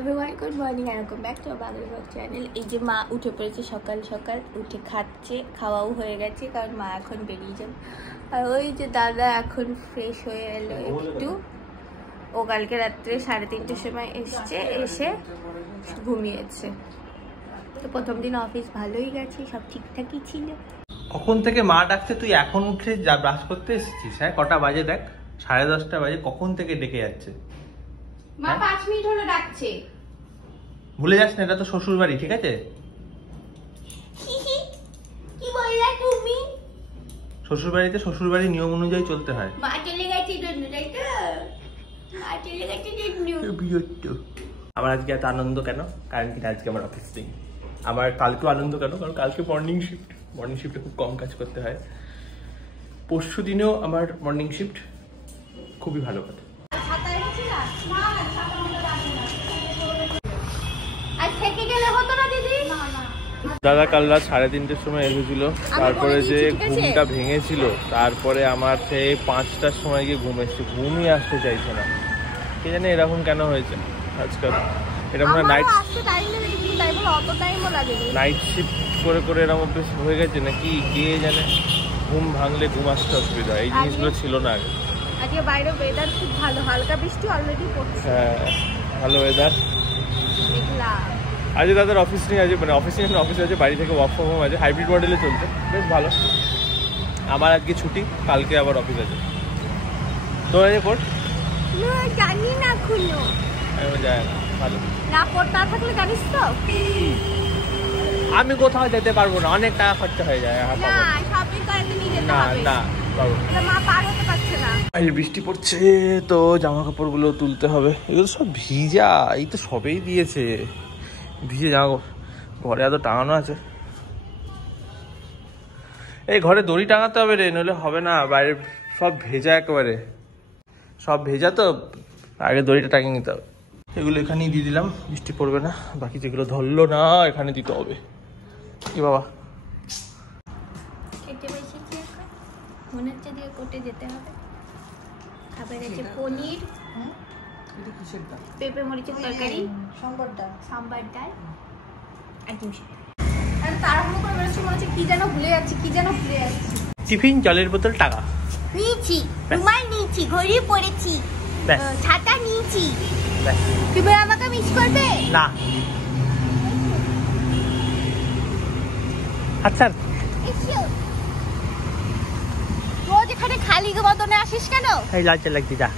Everyone, good morning, welcome back to our blog channel. এই যে মা উঠে পড়েছে সকাল সকাল, উঠে খাচ্ছে, খাওয়াও হয়ে গেছে কারণ মা এখন বেরিয়ে যাবে। আর ওই যে দাদা এখন ফ্রেশ হয়ে এলো একটু, ও কালকে রাত্রে 3:30টার সময় এসছে, এসে ঘুমিয়েছে। তো প্রথম দিন অফিস ভালোই গেছে, সব ঠিকঠাকই ছিল। কখন থেকে মা ডাকছে, তুই এখন উঠে যা ব্রাশ করতে এসেছিস? হ্যাঁ, কটা বাজে দেখ, 10:30 বাজে। কখন থেকে ডেকে যাচ্ছে মা? 5 মিনিট হলো ডাকছে। ভুলে যাস না, এটা তো শ্বশুর বাড়ি, ঠিক আছে? কি বললা তুমি? শ্বশুর বাড়িতে শ্বশুর বাড়ির নিয়ম অনুযায়ী চলতে হয়। মা চলে গেছে জন্য, তাই তো? মা চলে গেছে জন্য। আমার আজকে এত আনন্দ কেন? কারণ কি আজকে আমার অফিস নেই। আমার কালকেও আনন্দ কেন? কারণ কালকে মর্নিং শিফটে খুব কম কাজ করতে হয়। পরশু দিনেও আমার মর্নিং শিফট, খুবই ভালো কথা। দাদা কাল রাত 3:30টার সময় এসেছিল, তারপরে যে ঘুমটা ভেঙেছিল, তারপরে আমার সেই 5টার সময় গিয়ে ঘুম এসছে, ঘুমই আসতে চাইছে না। কে জানে এরকম কেন হয়েছে আজকাল। এটা মনে হয় নাইট শিফট করে করে এরকম অভ্যেস হয়ে গেছে নাকি, কে জানে। ঘুম ভাঙলে ঘুম আসতে অসুবিধা, এই জিনিসগুলো ছিল না আগে। আজকে বাইরে ওয়েদার খুব ভালো, হালকা বৃষ্টি অলরেডি পড়ছে। হ্যাঁ, ভালো ওয়েদার। আজকে তাদের অফিস নেই, আজকে মানে অফিস আছে, বাড়ি থেকে ওয়ার্ক ফ্রম হোম আছে, হাইব্রিড মডেলে চলছে, বেশ ভালো। আমার আজকে ছুটি, কালকে আবার অফিস আছে। তোর আজকে পড়? জানি না, খুলো যায় না, ভালো না পড়তে থাকলে জানিস তো আমি কোথাও যেতে পারবো না, অনেক টাকা খরচা হয়ে যায়। না, শপিং করতে নিয়ে যেতে হবে। না পারবো না, মা পার হতে পারছে না। আজ বৃষ্টি পড়ছে তো জামা কাপড়গুলো তুলতে হবে। এগুলো সব ভিজা, এই তো সবেই দিয়েছে ভিজে জামা। ঘরে এত টাঙানো আছে, এই ঘরে দড়ি টাঙাতে হবে রে, নইলে হবে না। বাইরে সব ভেজা, একেবারে সব ভেজা, তো আগে দড়িটা টাঙিয়ে নিতে হবে। এগুলো এখানেই দিয়ে দিলাম, বৃষ্টি পড়বে না। বাকি যেগুলো ধরলো না এখানে দিতে হবে। কি বাবা, খেতে বসেছি এখন, মনে হচ্ছে দিয়ে কোটে যেতে হবে। খাবার আছে পনির, পেঁপে মরিচের তরকারি, সাম্বার ডাল আর ডিম সিদ্ধ। আর তাড়াহুড়ো করে বেরোচ্ছি, মনে হচ্ছে কি যেন ভুলে যাচ্ছি। টিফিন, জলের বোতল, টাকা নিয়েছি, রুমাল নিয়েছি, ঘড়ি পরেছি, ছাতা নিয়েছি। তুমি আমাকে মিস করবে না? আচ্ছা, রোজ এখানে খালি বদনে আসিস কেন? এই লজ্জা লাগছে, যা।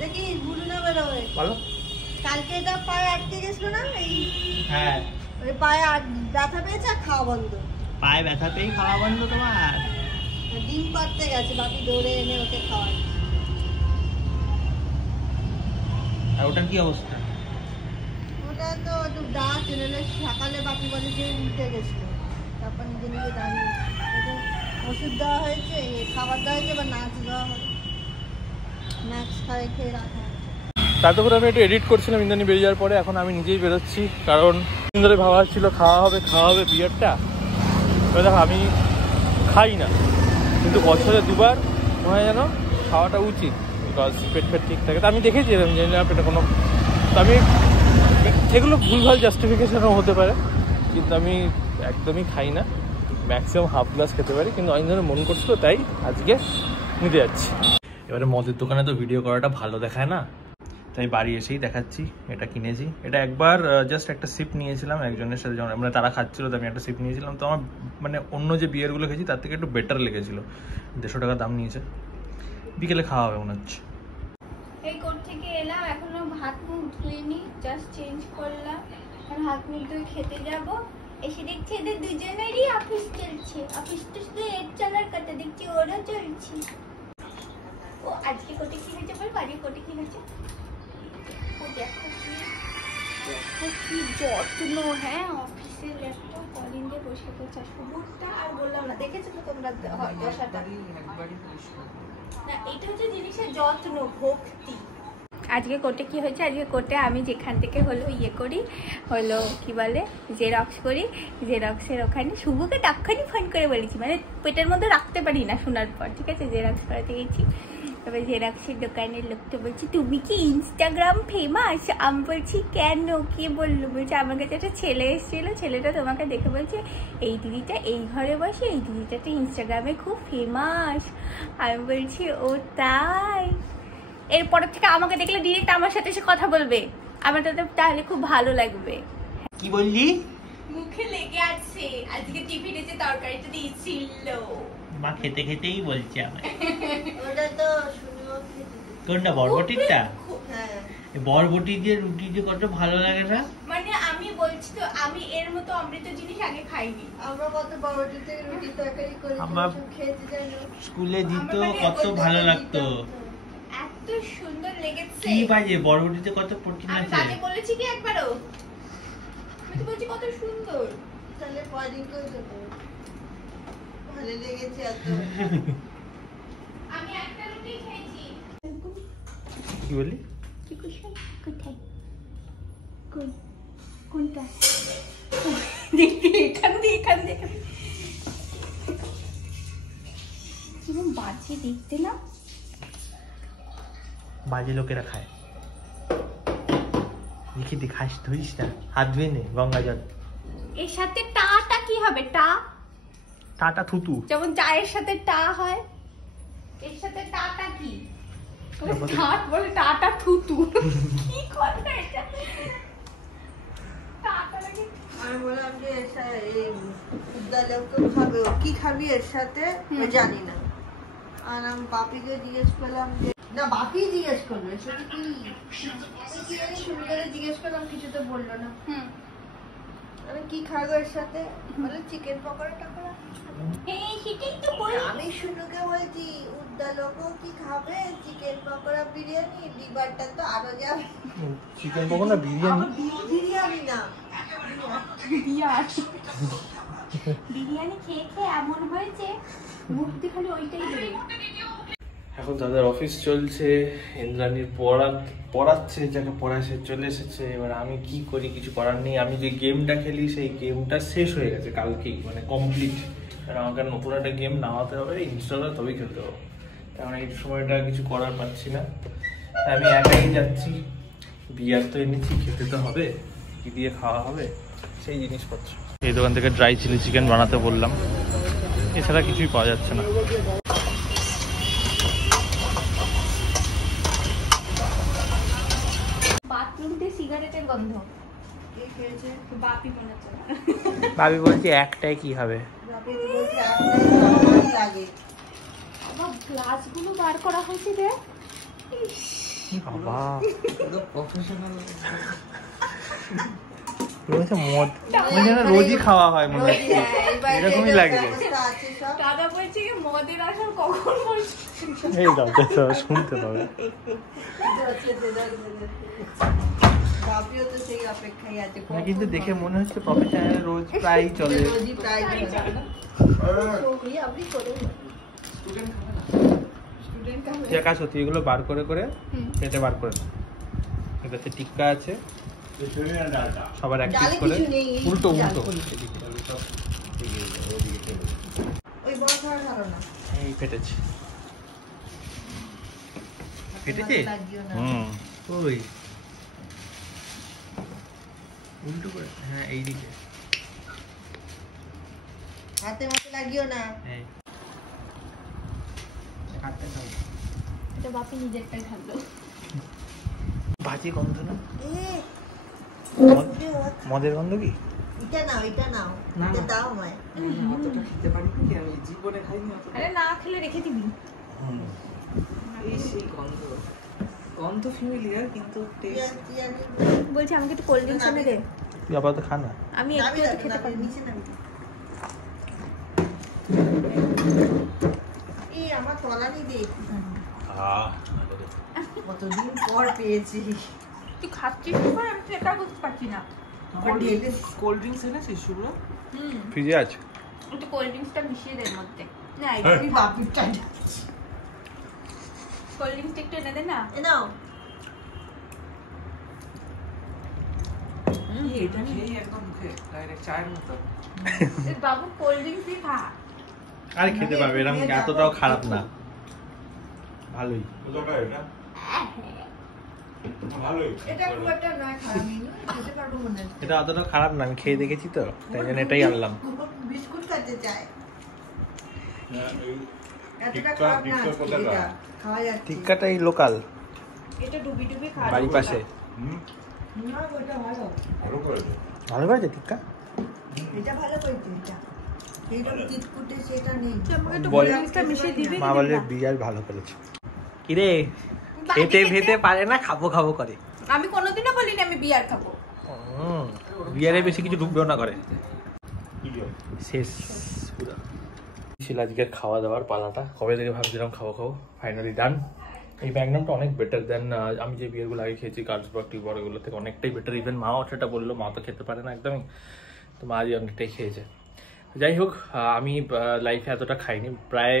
দেখি ভুল না বেরোয়। বলো। কালকে এটা পায়ে আটকে গেছিল না? এই হ্যাঁ, ওই পায়ে ব্যথা পেয়েছে আর খাওয়া বন্ধ। পায়ে ব্যথাতেই খাওয়া বন্ধ তোমার? ডিম পাড়তে গেছে, বাপি দৌড়ে এনে ওকে খাওয়াই। আর ওটার কি অবস্থা? ওটা তো একটু দাঁত চলে, সকালে বাপি বলে যে উঠে গেছিল, তারপর নিজে নিজে দাঁড়িয়ে ওষুধ দেওয়া হয়েছে, খাবার দেওয়া হয়েছে, এবার নাচ দেওয়া হবে, ম্যাক্স খেয়ে রাখা। তারপরে আমি একটু এডিট করছিলাম ইন্দ্রাণী বেরিয়ে যাওয়ার পরে। এখন আমি নিজেই বেরোচ্ছি, কারণ ধরে ভাবা ছিল খাওয়া হবে বিয়ারটা। দেখো আমি খাই না, কিন্তু বছরে 2বার মনে যেন খাওয়াটা উচিত, বিকজ পেট ঠিক থাকে। তো আমি দেখেছি, আমি জানি না পেটে কোনো, তো আমি এগুলো ভুলভাল জাস্টিফিকেশনও হতে পারে, কিন্তু আমি একদমই খাই না। ম্যাক্সিমাম হাফ গ্লাস খেতে পারি, কিন্তু অনেক ধরনের মন করছিল, তাই আজকে নিতে যাচ্ছি। এবারে মদের দোকানে তো ভিডিও করাটা ভালো দেখায় না, তাই বাড়ি এসেই দেখাচ্ছি। এটা কিনেছি, এটা একবার জাস্ট একটা সিপ নিয়েছিলাম একজনের সাথে, যখন মানে তারা খাচ্ছিল, তো আমি একটা সিপ নিয়েছিলাম। তো আমার মানে অন্য যে বিয়ারগুলো খেয়েছি তার থেকে একটু বেটার লেগেছিল। 150 টাকা দাম নিয়েছে। বিকেলে খাওয়া হবে মনে হচ্ছে। এই কোর্ট থেকে এলাম, এখনো হাত মুখ ধুইনি, জাস্ট চেঞ্জ করলাম, আর হাত মুখ ধুয়ে খেতে যাব। এসে দেখছি এদের দুজনেরই অফিস চলছে। অফিসটা শুধু এর চলার কথা, দেখছি ওরও চলছে। ও আজকে কোটে কি হয়েছে বল, বাড়ি কোটে কি হয়েছে? ও দেখো কি যত্ন। হ্যাঁ, অফিসের ল্যাপটপ কলিং দিয়ে বসে পড়ছে। সবুজটা আর বললাম না, দেখেছো তো তোমরা দশাটা? না, এটা হচ্ছে জিনিসের যত্ন, ভক্তি। আজকে কোর্টে কি হয়েছে? আজকে কোর্টে আমি যেখান থেকে হলো হলো কি বলে জেরক্স করি, জেরক্সের ওখানে শুভকে তখনই ফোন করে বলেছি, মানে পেটের মধ্যে রাখতে পারি না শোনার পর, ঠিক আছে? জেরক্স করাতে গেছি, এবার জেরক্সের দোকানের লোকটা বলছে তুমি কি ইনস্টাগ্রাম ফেমাস? আমি বলছি কেন, কি বললো? বলছে আমার কাছে একটা ছেলে এসেছিল, ছেলেটা তোমাকে দেখে বলছে এই দিদিটা এই ঘরে বসে, এই দিদিটা তো ইনস্টাগ্রামে খুব ফেমাস। আমি বলছি ও তাই? এরপরের থেকে আমাকে দেখলে ডিরেক্ট আমার সাথে এসে কথা বলবে, আমার তাহলে খুব ভালো লাগবে। কি বললি? মুখে লেগে আছে, আজকে টিফিনে যে তরকারিটা দিয়েছিল। মা খেতে খেতেই বলছে আমায়। ওটা তো শুনিও খেতে। কোনটা, বরবটিটা? হ্যাঁ বরবটি দিয়ে রুটি যে কত ভালো লাগে না। মানে আমি বলছি তো, আমি এর মতো অমৃত জিনিস আগে খাইনি। আমরা কত বড়টি থেকে রুটি তরকারি করে আমার- খেয়েছি জানো। স্কুলে দিত, আমার মানে কত ওটা ভালো তো লাগতো। এত সুন্দর লেগেছে। কি বাজে, বরবটিতে কত প্রোটিন আমি আছে। বাজে বলেছি কি একবারও? আমি তো বলছি কত সুন্দর। তাহলে পরের করে দেবো। ভালো লেগেছে এত। আমি একটা রুটি খেয়েছি। কি বললি? কি কুশন কোথায়? কোনটা? দেখি এখান দিয়ে কিরকম বাজে দেখতে না? বাজে লোকেরা খায়। দেখি তুই খাস, ধরিস না, হাত ধুয়ে নে গঙ্গা জল। এর সাথে টাটা কি হবে? টা টাটা থুতু। যেমন চায়ের সাথে টা হয়, এর সাথে টাটা কি? ঠাট বলে টাটা থুতু। কি কথা এটা? টাটা লাগে। আমি বললাম যে এই উদ্দালেও তো খাবে, ও কি খাবি এর সাথে? ও জানি না। আর আমি বাপিকে জিজ্ঞেস করলাম যে না, বাপি জিজ্ঞেস করলো এর সাথে কি কি জানি, শুরু করে জিজ্ঞেস করলাম, কিছু তো বললো না। আমি কি খাবো এর সাথে? বলে চিকেন পকোড়া টকোড়া। হ্যাঁ সেটাই তো বলি। আমি শুনুকে বলছি উদ্দালকও কি খাবে চিকেন পকোড়া বিরিয়ানি, লিভারটা তো আরো যাবে। চিকেন পকোড়া বিরিয়ানি? আবার বিরিয়ানি না, বিরিয়ানি খেয়ে খেয়ে এমন হয়েছে মুখ দিয়ে খালি ওইটাই দেবে। এখন দাদার অফিস চলছে, ইন্দ্রাণীর পড়াচ্ছে, যাকে পড়ায় সে চলে এসেছে। এবার আমি কি করি, কিছু করার নেই। আমি যে গেমটা খেলি সেই গেমটা শেষ হয়ে গেছে কালকেই, মানে কমপ্লিট। কারণ আমাকে নতুন একটা গেম নামাতে হবে, ইনস্টল করে তবেই খেলতে হবে। কারণ এই সময়টা কিছু করার পাচ্ছি না, তাই আমি একাই যাচ্ছি। বিয়ার তো এনেছি, খেতে তো হবে, কি দিয়ে খাওয়া হবে সেই জিনিসপত্র। এই দোকান থেকে ড্রাই চিলি চিকেন বানাতে বললাম, এছাড়া কিছুই পাওয়া যাচ্ছে না। বাথরুমতে সিগারেটের গন্ধ। কে খেয়েছে? বাপি মনে হচ্ছে। ভাবি বলছি একটাই কি হবে। বাপি তো বলছে আপনার লাগে। আবার গ্লাসগুলো বার করা হয়েছে রে। বাবা প্রফেশনাল। মদ মানে যেন রোজই খাওয়া হয় মনে হচ্ছে, এরকমই লাগছে। দাদা বলছে কি মদের আসর কখন বলছে? এই দাদা তো শুনতে পাবে। বাপিও তো সেই অপেক্ষায় আছে। না কিন্তু দেখে মনে হচ্ছে প্রফেশনাল, রোজ প্রায় চলে। রোজই প্রায় আপনি করে ঠিক আছে, তুই এগুলো বার করে করে পেটে বার করে দাও। এটাতে টিক্কা আছে, সবার এক পিস করে উল্টো উল্টো। ওই বড় খাওয়া ভালো না। এই ফেটেছে, ফেটেছে? লাগিও না। ওই উল্টো করে, হ্যাঁ এইদিকে। হাতে মাতে লাগিও না। এই হাতটা খাও। এটা বাপি নিজেরটাই খালো। বাজে গন্ধ না? মদ- মদের গন্ধ কি? এটা নাও, এটা নাও, এটা দাও আমায়। অতটা খেতে পারি কি, আমি জীবনে খাইনি অতটা। আরে না খেলে রেখে দিবি। এই সেই গন্ধ, গন্ধ ফ্যামিলিয়ার কিন্তু টেস্ট। বলছি আমাকে একটু কোল্ড ড্রিঙ্কস এনে দে। তুই আপাতত খা না। আমি একটু তো খেতে পারি। নিচে নামি। এই আমার তলানি দে। কতদিন পর পেয়েছি। তুই খাচ্ছিস কি করে? আমি সেটা বুঝতে পারছি না। কোল্ড ড্রিঙ্কস এনেছিস শুভ্র? ফ্রিজে আছে। একটু কোল্ড ড্রিঙ্কসটা মিশিয়ে দে এর মধ্যে। না আমি বাপিরটা কোল্ড ড্রিঙ্কসটা একটু এনে দে না। এ নাও। এটা খেয়ে একদম মুখে ডাইরেক্ট চায়ের মতো। এ বাবু কোল্ড ড্রিঙ্কস দিয়ে খা। আরে খেতে পারবে, এরকম এতটাও খারাপ না। ভালোই। এটা খুব একটা নয়, খারাপ নেই, খেতে পারবো মনে হয়। এটা অতটা খারাপ না, আমি খেয়ে দেখেছি তো, তাই জন্য এটাই আনলাম। বিস্কুট খেতে চায়, এতটা খারাপ না এটা, খাওয়া যাচ্ছে। টিক্কাটাই লোকাল, এটা ডুবি ডুবি খাওয়া বাড়ির পাশে। না, ওটা ভালো, ভালো করেছে টিক্কা। এটা ভালো করেছে। এটা বিস্কুটে সেটা নেই, মা বলে বিয়ার ভালো করেছে। কিরে খেতে খেতে পারে না, খাবো খাবো করে। আমি কোনোদিনও বলিনি আমি বিয়ার খাবো। বিয়ারে বেশি কিছু ঢুকবেও না করে। শেষ পুরো ছিল আজকের খাওয়া দাওয়ার পালাটা। কবে থেকে ভাবছিলাম খাবো খাবো, ফাইনালি ডান। এই ম্যাগনামটা অনেক বেটার দেন আমি যে বিয়ারগুলো আগে খেয়েছি, কার্লসবার্গ টিবর, এগুলো থেকে অনেকটাই বেটার। ইভেন মাও সেটা বললো, মা তো খেতে পারে না একদমই, তো মা আজকে অনেকটাই খেয়েছে। যাই হোক, আমি লাইফে এতটা খাইনি, প্রায়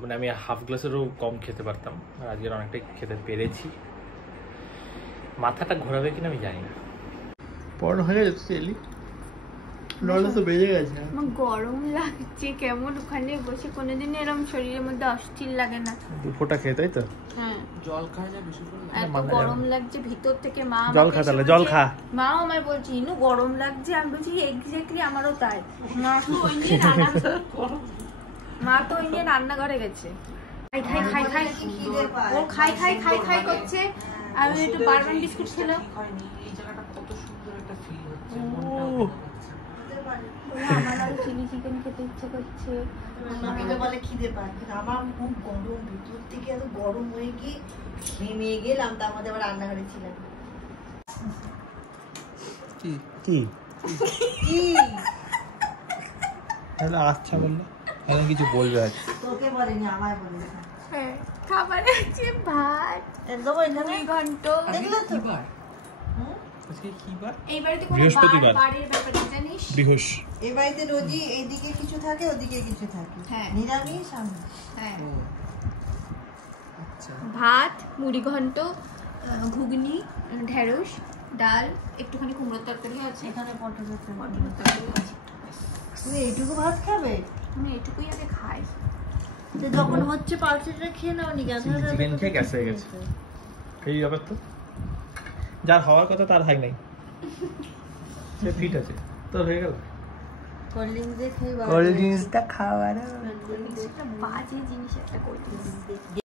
মানে আমি হাফ গ্লাসেরও কম খেতে পারতাম, আর আজকের অনেকটাই খেতে পেরেছি। মাথাটা ঘোরাবে কিনা আমি জানি না। পড়ানো হয়ে গেছে এলি, নটা তো বেজে গেছে। আমার গরম লাগছে কেমন, ওখানে বসে কোনোদিন এরকম শরীরের মধ্যে অস্থির লাগে না। দু ফোঁটা খেয়ে, তাই তো? হ্যাঁ, জল খাওয়া যায় বেশি করে। এত গরম লাগছে ভিতর থেকে। মা জল খা তাহলে, জল খা। মা আমায় বলছে ইনু গরম লাগছে, আমি বলছি এক্স্যাক্টলি আমারও তাই। মা তো ওই নিয়ে রান্না মা তো ওই নিয়ে রান্নাঘরে গেছে। খাই খাই খাই খাই ও খাই খাই খাই খাই করছে, আমি একটু বারবান বিস্কুট খেলাম। ঠিক হয়নি, এই জায়গাটা কত সুন্দর একটা ফিল হচ্ছে। আমার আরো চিলি চিকেন খেতে ইচ্ছে করছে। আমাকে বলে খিদে পায়, কিন্তু আমার খুব গরম, ভিতর থেকে এত গরম হয়ে গিয়ে নেমে গেলাম, তার মধ্যে আবার রান্নাঘরে ছিলাম। কি কি কি তাহলে আচ্ছা বললে, তাহলে কিছু বলবে আজ? তোকে বলেনি, আমায় বলেছে। হ্যাঁ, খাবারে আছে ভাত, একদম এখানে ঘন্ট। দেখলে তো? আজকে কি বার? এই বাড়িতে কোনো বৃহস্পতিবার। বাড়ির ব্যাপারে জানিস? বৃহস এই বাড়িতে রোজই এইদিকে কিছু থাকে, ওদিকে কিছু থাকে। হ্যাঁ। নিরামিষ আমিষ। হ্যাঁ, আচ্ছা, ভাত, মুড়ি ঘন্ট, ঘুগনি, ঢেঁড়স, ডাল, একটুখানি কুমড়োর তরকারি আছে। এখানে পটলের পটলের তরকারি আছে। তুমি এইটুকু ভাত খাবে? আমি এটুকুই আগে খাই। তো যখন হচ্ছে পালসেটা খেয়ে নাও নি, গ্যাস চিকেন খেয়ে গ্যাস হয়ে গেছে। এই ব্যাপার তো, যার হওয়ার কথা তার হয় নাই, সে ফিট আছে, তো হয়ে গেল। কোল্ড ড্রিঙ্কস দিয়ে খেয়ে কোল্ড ড্রিঙ্কসটা খাওয়ার একটা বাজে জিনিস একটা করতে